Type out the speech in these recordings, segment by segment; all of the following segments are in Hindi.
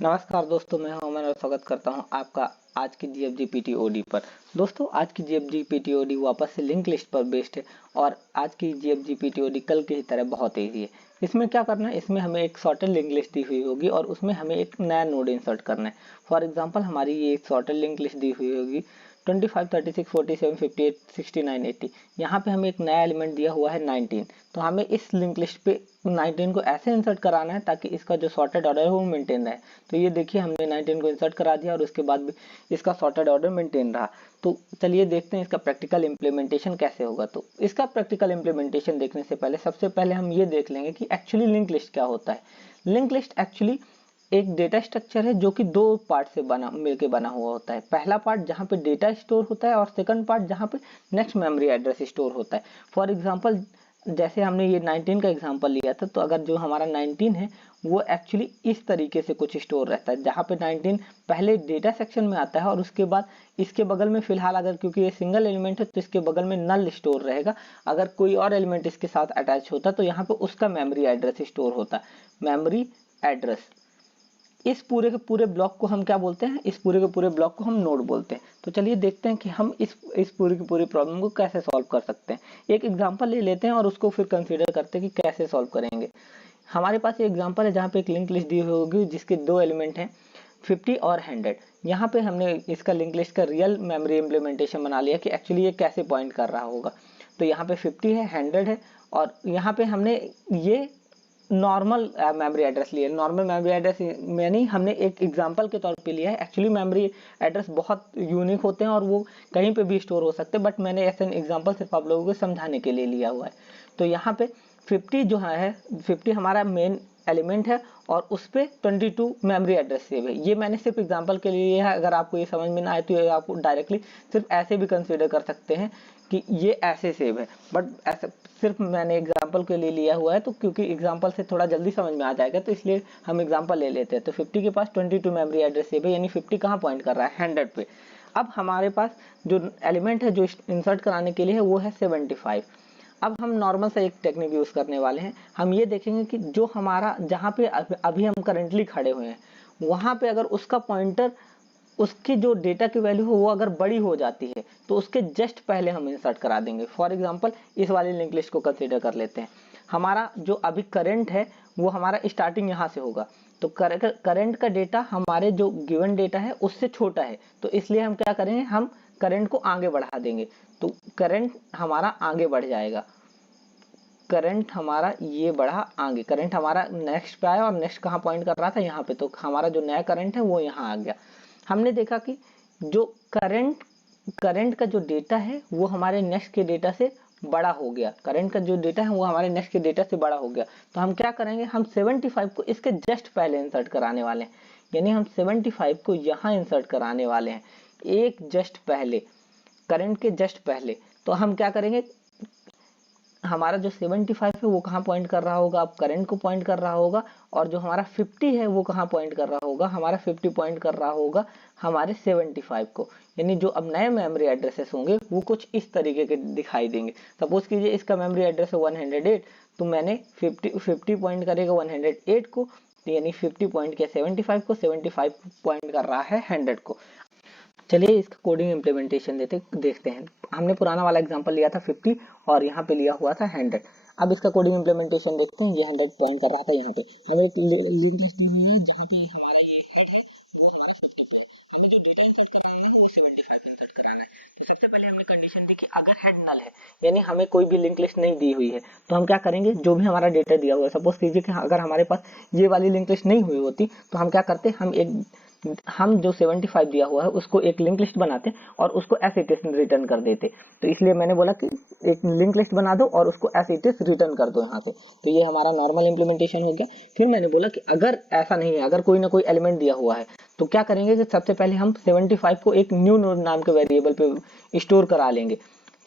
नमस्कार दोस्तों, मैं हूं अमन और स्वागत करता हूं आपका आज की GFGPTOD पर। दोस्तों, आज की GFGPTOD वापस से लिंक लिस्ट पर बेस्ड है और आज की GFGPTOD कल की ही तरह बहुत ईजी है। इसमें क्या करना है, इसमें हमें एक सॉर्टेड लिंक लिस्ट दी हुई होगी और उसमें हमें एक नया नोड इंसर्ट करना है। फॉर एग्जाम्पल, हमारी ये एक सॉर्टेड लिंक लिस्ट दी हुई होगी 25, 36, 47, 58, 69, 80। यहाँ पे हमें एक नया एलिमेंट दिया हुआ है 19। तो हमें इस लिंक लिस्ट पे 19 को ऐसे इंसर्ट कराना है ताकि इसका जो सॉर्टेड ऑर्डर है वो मेंटेन रहे। तो ये देखिए, हमने 19 को इंसर्ट करा दिया और उसके बाद भी इसका सॉर्टेड ऑर्डर मेंटेन रहा। तो चलिए देखते हैं इसका प्रैक्टिकल इंप्लीमेंटेशन कैसे होगा। तो इसका प्रैक्टिकल इंप्लीमेंटेशन देखने से पहले सबसे पहले हम ये देख लेंगे कि एक्चुअली लिंक लिस्ट क्या होता है। लिंक लिस्ट एक्चुअली एक डेटा स्ट्रक्चर है जो कि दो पार्ट से मिलकर बना हुआ होता है। पहला पार्ट जहाँ पे डेटा स्टोर होता है और सेकंड पार्ट जहाँ पे नेक्स्ट मेमोरी एड्रेस स्टोर होता है। फॉर एग्जांपल, जैसे हमने ये 19 का एग्जांपल लिया था, तो अगर जो हमारा 19 है वो एक्चुअली इस तरीके से कुछ स्टोर रहता है, जहाँ पे 19 पहले डेटा सेक्शन में आता है और उसके बाद इसके बगल में फिलहाल, अगर क्योंकि ये सिंगल एलिमेंट है तो इसके बगल में नल स्टोर रहेगा। अगर कोई और एलिमेंट इसके साथ अटैच होता तो यहाँ पे उसका मेमोरी एड्रेस स्टोर होता। मेमोरी एड्रेस, इस पूरे के पूरे ब्लॉक को हम क्या बोलते हैं, इस पूरे के पूरे ब्लॉक को हम नोड बोलते हैं। तो चलिए देखते हैं कि हम इस पूरी की पूरी प्रॉब्लम को कैसे सॉल्व कर सकते हैं। एक एग्जांपल ले लेते हैं और उसको फिर कंसीडर करते हैं कि कैसे सॉल्व करेंगे। हमारे पास एक एग्जांपल है जहाँ पे एक लिंक लिस्ट दी हुई होगी जिसके दो एलिमेंट हैं 50 और 100। यहाँ पे हमने इसका लिंक लिस्ट का रियल मेमोरी इम्प्लीमेंटेशन बना लिया कि एक्चुअली ये कैसे पॉइंट कर रहा होगा। तो यहाँ पे 50 है, 100 है और यहाँ पे हमने ये नॉर्मल मेमोरी एड्रेस लिया। नॉर्मल मेमोरी एड्रेस में नहीं, हमने एक एग्जांपल के तौर पे लिया है। एक्चुअली मेमोरी एड्रेस बहुत यूनिक होते हैं और वो कहीं पे भी स्टोर हो सकते हैं, बट मैंने ऐसे एग्जांपल सिर्फ आप लोगों को समझाने के लिए लिया हुआ है। तो यहाँ पे 50 जो है, 50 हमारा मेन एलिमेंट है और उस पर 22 मेमोरी एड्रेस सेव है। ये मैंने सिर्फ एग्जांपल के लिए है। अगर आपको ये समझ में ना आए तो आप डायरेक्टली सिर्फ ऐसे भी कंसीडर कर सकते हैं कि ये ऐसे सेव है, बट ऐसा सिर्फ मैंने एग्जांपल के लिए लिया हुआ है। तो क्योंकि एग्जांपल से थोड़ा जल्दी समझ में आ जाएगा तो इसलिए हम एग्जांपल ले लेते हैं। तो 50 के पास 22 मेमोरी एड्रेस सेव है, यानी 50 कहाँ पॉइंट कर रहा है, 100 पे। अब हमारे पास जो एलिमेंट है जो इंसर्ट कराने के लिए है वो है 75। अब हम नॉर्मल सा एक टेक्निक यूज करने वाले हैं। हम ये देखेंगे कि जो हमारा जहाँ पे अभी हम करेंटली खड़े हुए हैं वहां पे अगर उसका पॉइंटर, उसकी जो डेटा की वैल्यू हो वो अगर बड़ी हो जाती है तो उसके जस्ट पहले हम इंसर्ट करा देंगे। फॉर एग्जांपल, इस वाली लिंक लिस्ट को कंसीडर कर लेते हैं। हमारा जो अभी करंट है वो हमारा स्टार्टिंग यहाँ से होगा। तो करंट का डेटा हमारे जो गिवन डेटा है उससे छोटा है, तो इसलिए हम क्या करेंगे, हम करंट को आगे बढ़ा देंगे। तो करंट हमारा आगे बढ़ जाएगा। करंट हमारा ये बढ़ा आगे, करंट हमारा नेक्स्ट पे आया और नेक्स्ट कहाँ पॉइंट कर रहा था, यहाँ पे। तो हमारा जो नया करंट है वो यहाँ आ गया। हमने देखा कि जो करंट का जो डेटा है वो हमारे नेक्स्ट के डेटा से बड़ा हो गया। करंट का जो डेटा है वो हमारे नेक्स्ट के डेटा से बड़ा हो गया। तो हम क्या करेंगे, हम 75 को इसके जस्ट पहले इंसर्ट कराने वाले हैं। यानी हम 75 को यहाँ इंसर्ट कराने वाले हैं, एक जस्ट पहले, करंट के जस्ट पहले। तो हम क्या करेंगे, हमारा जो 75 है वो कहाँ पॉइंट कर रहा होगा, अब करंट को पॉइंट कर रहा होगा। और जो हमारा 50 है वो कहाँ पॉइंट कर रहा होगा, हमारा 50 पॉइंट कर रहा होगा हमारे 75 को। यानी जो अब नए मेमोरी एड्रेसेस होंगे वो कुछ इस तरीके के दिखाई देंगे। सपोज कीजिए इसका मेमोरी एड्रेस है 108, तो मैंने 50 पॉइंट करेगा 108 को, यानी 50 पॉइंट किया 75 को, 75 पॉइंट कर रहा है 100 को। चलिए इसका कोडिंग इम्प्लीमेंटेशन देखते हैं। हमने पुराना वाला एग्जांपल लिया था 50 और यहाँ पे लिया हुआ था 100। अब इसका कोडिंग इम्प्लीमेंटेशन देखते हैं। ये 100 पॉइंट कर रहा था यहाँ पे, हमें एक लिंक लिस्ट दी हुई है जहाँ पे हमारा ये हेड है वो हमारा 50 पे है। हमें जो डेटा इंसर्ट कराना है वो 75 इंसर्ट कराना है। तो सबसे पहले हमने कंडीशन दी कि अगर हेड नल है, यानी हमें कोई भी लिंक लिस्ट नहीं दी हुई है, तो हम क्या करेंगे, जो भी हमारा डेटा दिया हुआ है, सपोज कीजिए कि अगर हमारे पास ये वाली लिंक लिस्ट नहीं हुई होती तो हम क्या करते, हम जो 75 दिया हुआ है उसको एक लिंक लिस्ट बनाते और उसको एज इट इज रिटर्न कर देते। तो इसलिए मैंने बोला कि एक लिंक लिस्ट बना दो और उसको एज इट इज रिटर्न कर दो यहाँ से। तो ये हमारा नॉर्मल इम्प्लीमेंटेशन हो गया। फिर मैंने बोला कि अगर ऐसा नहीं है, अगर कोई ना कोई एलिमेंट दिया हुआ है, तो क्या करेंगे कि सबसे पहले हम 75 को एक न्यू नोड नाम के वेरिएबल पे स्टोर करा लेंगे।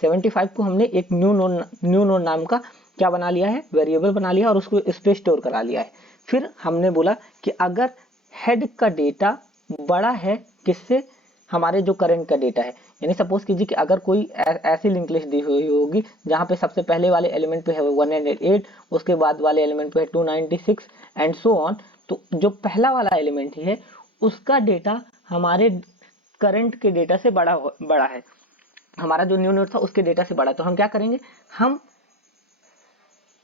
75 को हमने एक न्यू नोड नाम का क्या बना लिया है, वेरिएबल बना लिया और उसको इस पे स्टोर करा लिया है। फिर हमने बोला कि अगर हेड का डेटा बड़ा है किससे, हमारे जो करंट का डेटा है, यानी सपोज कीजिए कि अगर कोई ऐसी लिंक लिस्ट दी हुई होगी जहां पे सबसे पहले वाले एलिमेंट पे है 108, उसके बाद वाले एलिमेंट पे है 296 एंड सो ऑन। तो जो पहला वाला एलिमेंट है उसका डेटा हमारे करंट के डेटा से बड़ा है, हमारा जो न्यू नोड था उसके डेटा से बड़ा। तो हम क्या करेंगे, हम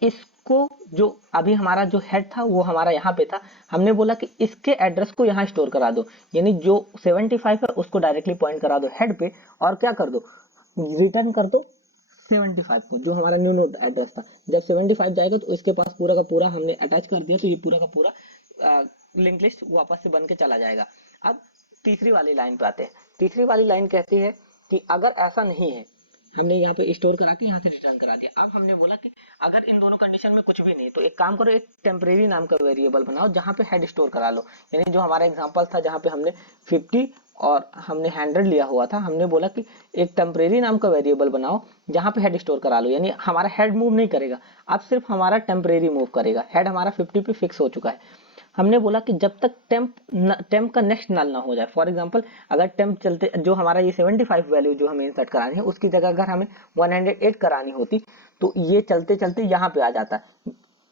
इसको, जो अभी हमारा जो हेड था वो हमारा यहाँ पे था, हमने बोला कि इसके एड्रेस को यहाँ स्टोर करा दो, यानी जो 75 है उसको डायरेक्टली पॉइंट करा दो हेड पे, और क्या कर दो, रिटर्न कर दो 75 को, जो हमारा न्यू नोड एड्रेस था। जब 75 जाएगा तो इसके पास पूरा का पूरा हमने अटैच कर दिया, तो ये पूरा का पूरा लिंक लिस्ट वापस से बन के चला जाएगा। अब तीसरी वाली लाइन पे आते हैं। तीसरी वाली लाइन कहती है कि अगर ऐसा नहीं है, हमने यहाँ पे स्टोर करा के यहाँ से रिटर्न करा दिया। अब हमने बोला कि अगर इन दोनों कंडीशन में कुछ भी नहीं, तो एक काम करो, एक टेम्परेरी नाम का वेरिएबल बनाओ जहाँ पे हेड स्टोर करा लो। यानी जो हमारा एग्जांपल था जहाँ पे हमने 50 और हमने 100 लिया हुआ था, हमने बोला कि एक टेम्परेरी नाम का वेरिएबल बनाओ जहाँ पे हेड स्टोर करा लो, यानी हमारा हेड मूव नहीं करेगा, अब सिर्फ हमारा टेम्परेरी मूव करेगा। हेड हमारा 50 पे फिक्स हो चुका है। हमने बोला कि जब तक टेम्प का नेक्स्ट नल ना हो जाए, फॉर एग्जांपल अगर टेम्प चलते, जो हमारा ये 75 वैल्यू जो हमें इंसर्ट करानी है उसकी जगह अगर हमें 108 करानी होती, तो ये चलते चलते यहाँ पे आ जाता।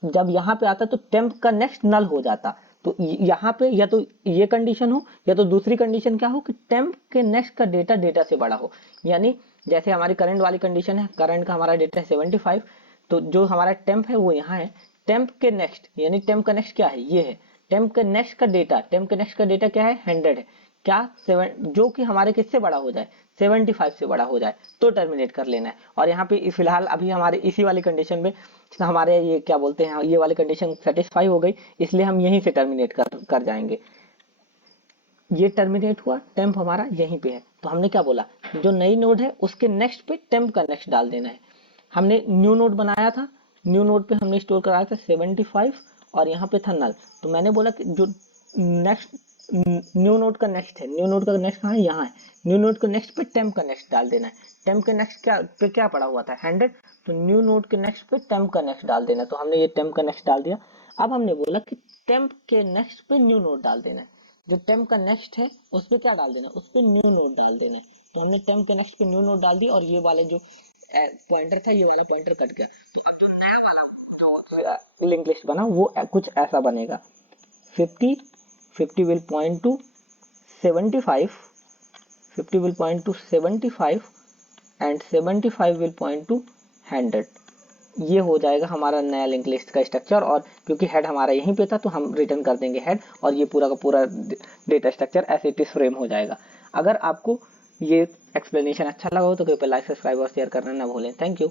जब यहाँ पे आता तो टेम्प का नेक्स्ट नल हो जाता। तो यहाँ पे या तो ये कंडीशन हो, या तो दूसरी कंडीशन क्या हो कि टेम्प के नेक्स्ट का डेटा से बड़ा हो। यानी जैसे हमारी करंट वाली कंडीशन है, करंट का हमारा डेटा है 75, तो जो हमारा टेम्प है वो यहाँ है, टेम्प के नेक्स्ट, यानी टेम्प का नेक्स्ट क्या है, ये है टेम्प के नेक्स्ट का डेटा। टेम्प के नेक्स्ट का डेटा क्या है, 100 है, क्या 7, जो कि हमारे किससे बड़ा हो जाए, 75 से बड़ा हो जाए, तो टर्मिनेट कर लेना है। और यहाँ पे फिलहाल अभी हमारे इसी वाली कंडीशन में हमारे ये क्या बोलते हैं, ये वाली कंडीशन सेटिस्फाई हो गई, इसलिए हम यहीं से टर्मिनेट कर जाएंगे। ये टर्मिनेट हुआ, टेम्प हमारा यहीं पे है, तो हमने क्या बोला, जो नई नोड है उसके नेक्स्ट पे टेम्प का नेक्स्ट डाल देना है। हमने न्यू नोड बनाया था, न्यू नोड पे हमने स्टोर कराया था 75 और यहाँ पे था नल, तो मैंने बोला कि जो नेक्स्ट न्यू नोड का नेक्स्ट है, न्यू नोड का नेक्स्ट कहाँ है, यहाँ है, न्यू नोड के नेक्स्ट पे टेम्प का नेक्स्ट डाल देना है। टेम्प के नेक्स्ट क्या पड़ा हुआ था, 100, तो न्यू नोड के नेक्स्ट पे टेम्प का नेक्स्ट डाल देना, तो हमने ये टेम्प का नेक्स्ट डाल दिया। अब हमने बोला कि टेम्प के नेक्स्ट पे न्यू नोड डाल देना है, जो टेम्प का नेक्स्ट है उस पर क्या डाल देना, उस पर न्यू नोड डाल देना है। तो हमने टेम्प के नेक्स्ट पे न्यू नोड डाल दी, और ये वाले जो पॉइंटर था, ये वाला पॉइंटर कट गया। तो अब जो नया वाला जो लिंक लिस्ट बना वो कुछ ऐसा बनेगा, 50 will point to 75, 50 will point to 75 and 75 will point to 100। ये हो जाएगा हमारा नया लिंक लिस्ट का स्ट्रक्चर। और क्योंकि हेड हमारा यहीं पे था तो हम रिटर्न कर देंगे हेड, और ये पूरा का पूरा डेटा स्ट्रक्चर ऐसे इट इज फ्रेम हो जाएगा। अगर आपको ये एक्सप्लेनेशन अच्छा लगा हो तो कृपया लाइक, सब्सक्राइब और शेयर करना ना भूलें। Thank you.